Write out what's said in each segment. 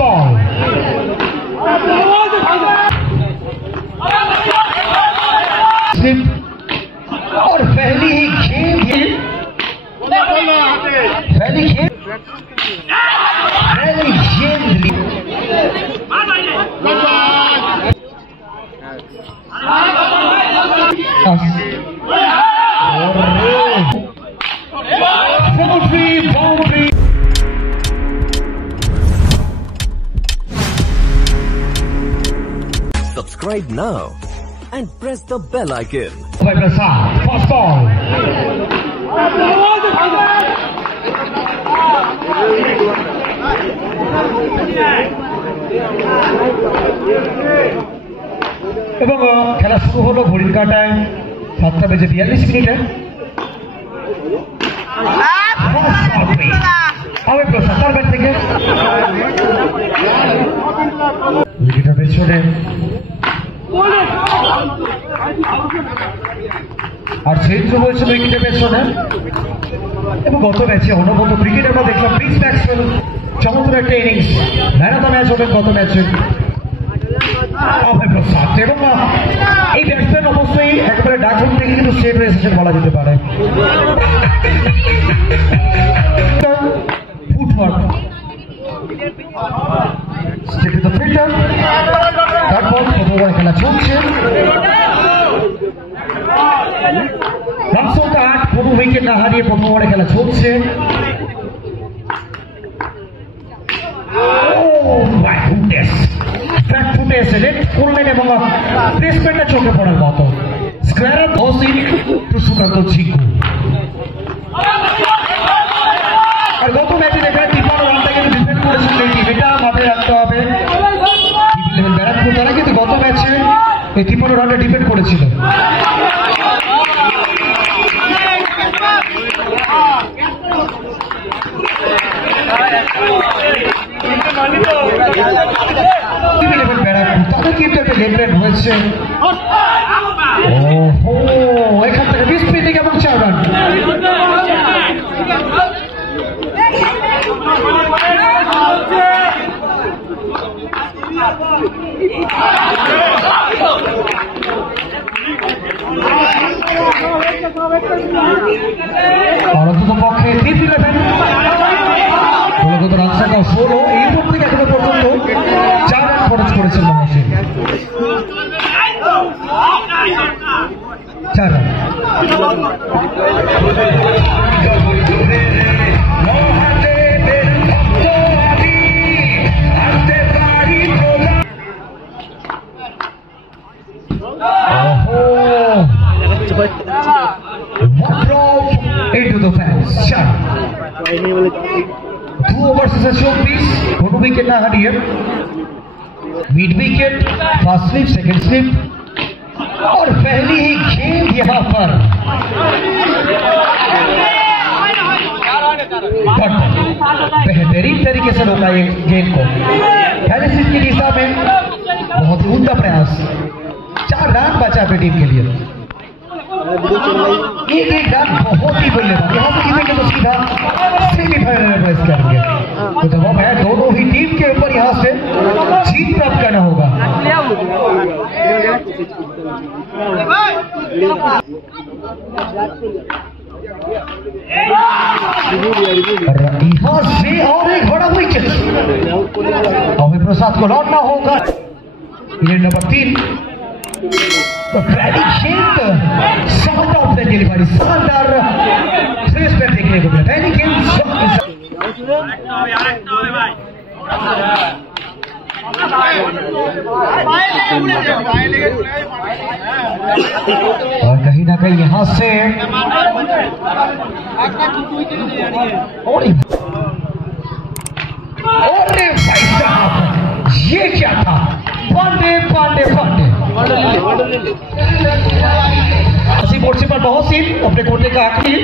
ball. Slip और पहली ही गेंद boundary. Subscribe now and press the bell icon. Fast ball. এবং খেলা শুরু হলো ঘড়ির কাঁটায় 7:42 হবে প্রসাদ তার ব্যাট থেকে উইকেটের পেছনে আর ছেন্দ্র হয়েছিল উইকেটের পেছনে এবং গত ম্যাচে অনবদ্য ক্রিকেট আমরা দেখলাম প্রিন্স ম্যাক্সওয়েল চমৎকার একটা innings man of the match হবেন গত ম্যাচে এবং এই ব্যাটসম্যান অবশ্যই একেবারে ডাকঘর থেকে কিন্তু সেভ হয়ে এসেছেন বলা যেতে পারে ফুটওয়ার্ক তারপর প্রথম ওভারে খেলা চলছে কোনো উইকেট না হারিয়ে প্রথম ওভারে খেলা চলছে এবং প্লেসমেন্টটা চোখে পড়ার মতো স্কোয়ার সুকান্ত ঝিকু আর গত ম্যাচে এখানে 53 রানটা কিন্তু ডিফেন্ড করেছিল এই টিম এটা মাথায় রাখতে হবে ব্যারাকপুর তারা কিন্তু গত ম্যাচে এই 53 রানটা ডিফেন্ড করেছিল তাদের কিন্তু একটা লেনদেন হয়েছে এখান থেকে 20 মিনিট এবং 4 রান অন্তত পক্ষে 3-11 রান সংখ্যা 16 এরপর থেকে এখনো পর্যন্ত 4 রান খরচ করেছেন Mohsin 4 run into the fans. 2 overs is a showpiece. One wicket na hariye. Mid wicket, first slip, second slip. और पहली ही गेंद यहाँ पर बेहतरीन तरीके से रोका ये गेंद को एलिसिस की दिशा में बहुत ही उम्दा प्रयास 4 रन बचा अपनी टीम के लिए एक रन बहुत ही बल्लेबाज यहाँ से जीतेंगे तो सीधा सेमीफाइनल में प्रवेश करेंगे तो जवाब है दोनों ही टीम के ऊपर यहाँ से जीत प्राप्त करना होगा यहाँ से और एक बड़ा विकेट अभय प्रसाद को लौटना होगा wicket number 3 shot of the delivery शानदार फेस पे देखने को मिला पहली गेंद और कहीं ना कहीं यहां से अरे भाई साहब ये क्या था पांडे पांडे पांडे पर बहुत सी अपने कोटे का आखिरी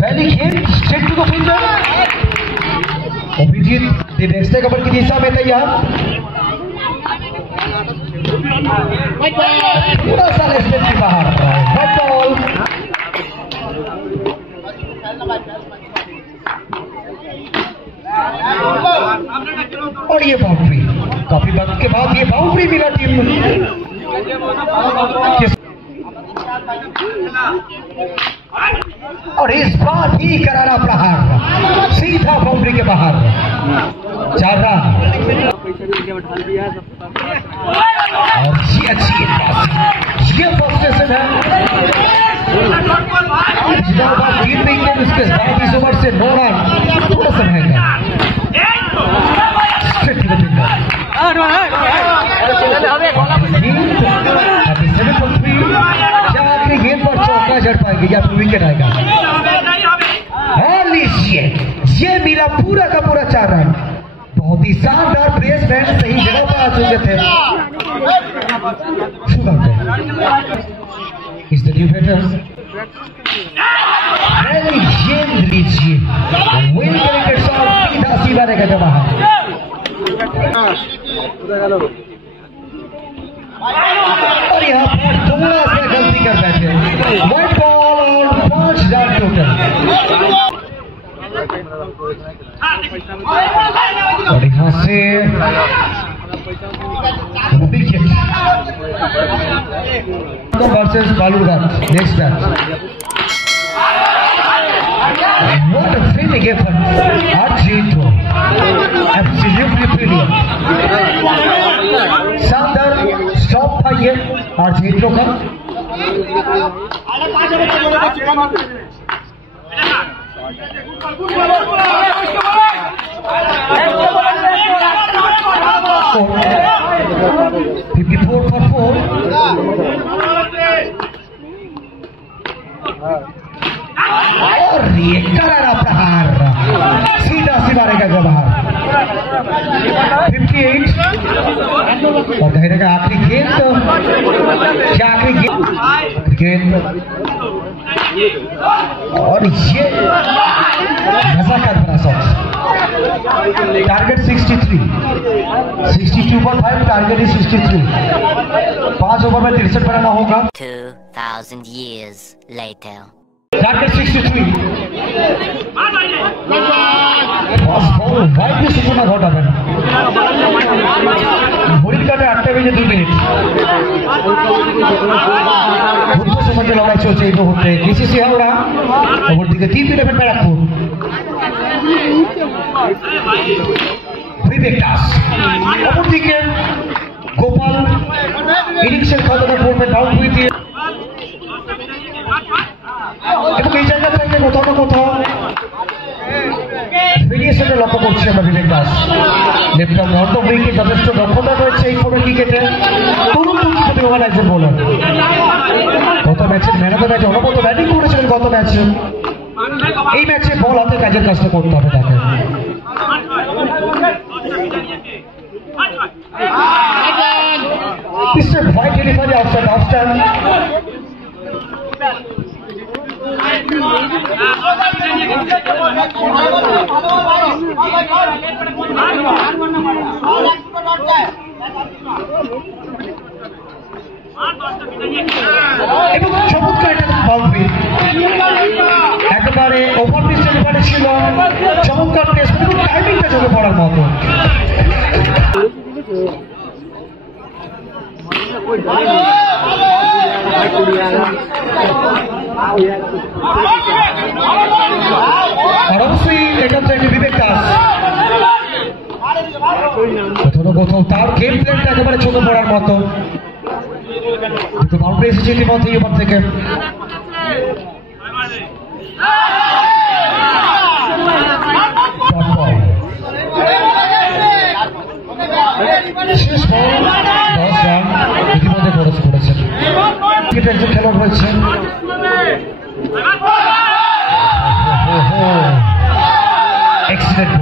पहली गेंद straight to the fielder Abhijeet next cover की दिशा में तैयार पूरा सा लेफ्ट से बाहर रेड बॉल और ये बाउंड्री काफी वक्त के बाद ये बाउंड्री मिला टीम और इस बार भी करारा प्रहार सीधा बाउंड्री के बाहर 4 रन और ये अच्छी ये पोस्टेशन है जीत देंगे उसके बाद इस ओवर से 9 रन थोड़ा सा महंगा क्या आखिरी गेंद पर चौका जड़ पाएगी या फिर विकेट आएगा और लीजिए ये मिला पूरा का पूरा 4 रन बहुत ही शानदार प्लेसमेंट सही जगह पर आ चुके थे इस द न्यू बैटर्स ये लीजिए विन करेंगे शॉट सीधा सीधा रहेगा बाहर और यहाँ पर थोड़ा सा गलती कर बैठे व्हाइट बॉल और 5 रन टोटल और यहाँ से wicket versus Balurghat next bat What a fielding effort! Arjito, absolutely brilliant. शानदार स्टॉप था ये आर्जेंटो का $54 for 4 और ये करारा प्रहार सीधा सीधा रहेगा बाहर 58 और कहीं का आखिरी गेंद तो क्या आखिरी गेंद और ये नजाकत भरा शॉट टारगेट 62.5 टारगेट 63 5 ओवर में 63 बनाना होगा 2000 years later टारगेट 63 वाइड में सुकुना घटाবেন ঘড়ির কাঁটায় 8টা বেজে 2 মিনিট গুরুত্ব সমাজে লড়াই চলছে এই মুহূর্তে কেসিসি হাওড়া অপরদিকে টিম11 ব্যারাকপুর বিবেক দাস অপরদিকে গোপাল ইনিংসের খাতাটা করবে বাউন্ডারি দিয়ে এবং এই জায়গা থেকে কোথাও না কোথাও ভেরিয়েশনে লক্ষ্য করছি আমরা বিবেক দাস লেফট আর্ম নর্থ উইকেটে যথেষ্ট দক্ষতা রয়েছে এই ফর্মের ক্রিকেটে তরুণ প্রতিভাবান একজন বোলার গত ম্যাচে ম্যান অফ দ্য ম্যাচ অনবদ্য ব্যাটিং করেছিলেন গত ম্যাচে এই ম্যাচে বল হাতে কাজের কাজটা করতে হবে তাকে Mr. White delivery outside off stand. এবং চমৎকার একটা বাউন্ডারি একেবারে ওভার পিচ ডেলিভারি ছিল চমৎকার টেস্ট এবং টাইমিংটা চোখে পড়ার মতো আর অবশ্যই এটা হচ্ছে একটা বিবেক দাস কোথাও কোথাও তার গেম প্ল্যানটা একেবারে চোখে পড়ার মতো বাউন্ডারি এসেছে ইতিমধ্যেই ওপর থেকে শেষ বল 10 রান ইতিমধ্যে খরচ করেছেন একজন খেলোয়াড় রয়েছেন এক্সিলেন্ট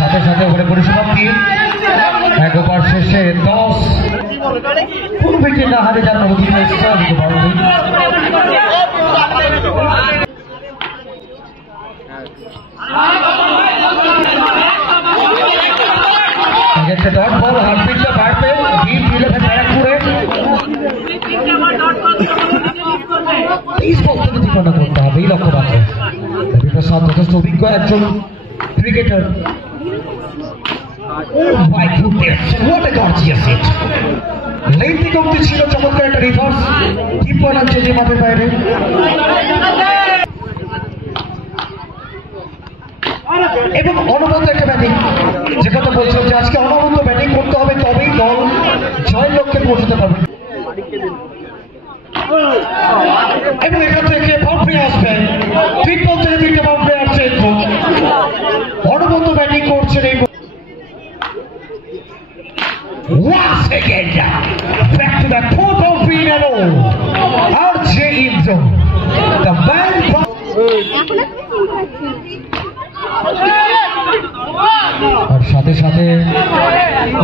সাথে সাথে ওপরে পরিসমাপ্তি এক ওভার শেষে 10 কোন উইকেট না হারে যান নবদ্বীপ এক্সট্রা বাউন্ডারি একটা ডট বল হার্টবিটটা বাড়বে ডিপ 11 ব্যারাকপুরে 23 বল থেকে ঠিকানা করতে হবে এই লক্ষ্য রাখবে রবিপ্রসাদ যথেষ্ট অভিজ্ঞ একজন cricketer Oh my goodness, what a gorgeous hit! Lane থেকে অব্দি ছিল চমৎকার একটা রিভার্স, কি পয়েন্ট আনছে যে মাঠের বাইরে। এবং অনবদ্য একটা ব্যাটিং, যে কথা বলছিলাম যে আজকে অনবদ্য ব্যাটিং করতে হবে, তবেই দল জয়ের লক্ষ্যে পৌঁছতে পারবে। এবং এখান থেকে বাউন্ডারি আসবে, 3 বল থেকে 3টে বাউন্ডারি আসছে। অনবদ্য ব্যাটিং করছেন এই once again, back to the 4 boundary in a row. RJ Indro, the man from और साथे साथे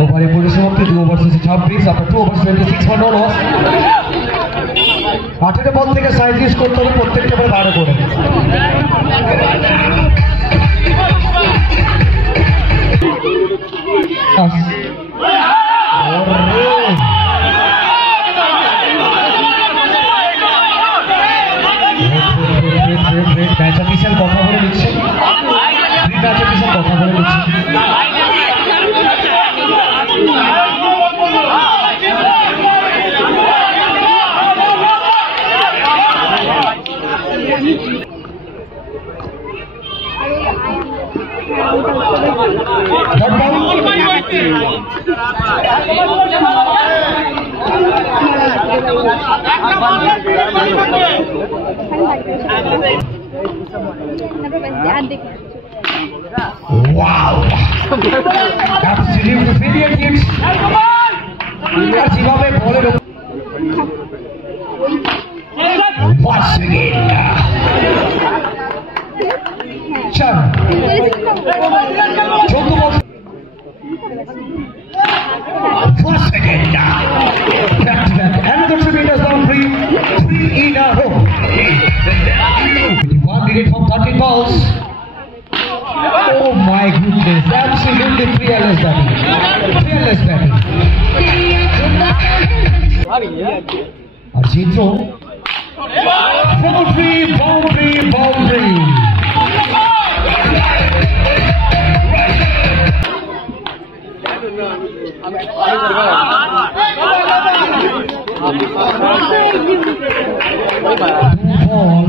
ओभारे परिसमाप्ति 2 ओवर শেষে 26 after 2 overs 26 for no loss। 18 বল থেকে 37 করতে হবে, প্রত্যেকটা বল 12 করে। ম্যাচ অফিসিয়াল কথা বলে দিচ্ছে, ম্যাচ অফিসিয়াল কথা বলে দিচ্ছে। Wow! Absolutely brilliant hits. যেভাবে বলের once again. চার 14 বল once again. Back to back. Another tremendous boundary. 3 in a row. 1 minute from 13 balls. Oh my goodness, absolutely fearless batting. Fearless batting. Arjindro. Boundary, boundary, boundary. Ball.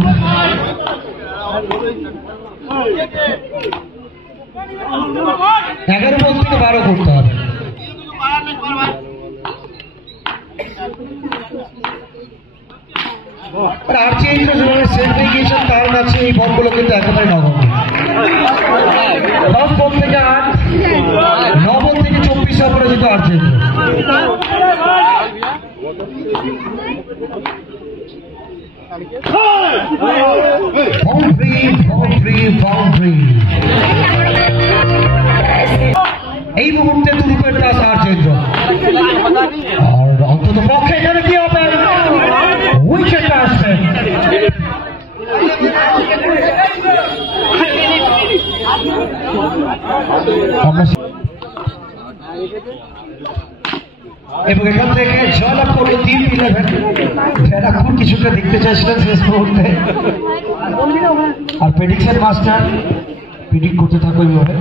11 বল থেকে 12 করতে হবে। RJ Indro যেভাবে set হয়ে গিয়েছেন তার কাছে এই বলগুলো কিন্তু একেবারে নগণ্য। 10 বল থেকে 8, 9 বল থেকে 24 অপরাজিত RJ Indro। Boundary, boundary, boundary. এই মুহূর্তে তুরুপের টাস RJ Indro। আর অন্তত পক্ষে এখানে কি হবে, উইকেট আসবে। এবং এখান থেকে জয়লাভ করলো টিম 11। যারা খুব কিছুটা দেখতে চাইছিলেন শেষ মুহূর্তে, আর প্রেডিকশন মাস্টার প্রেডিক্ট করতে থাকো এইভাবে।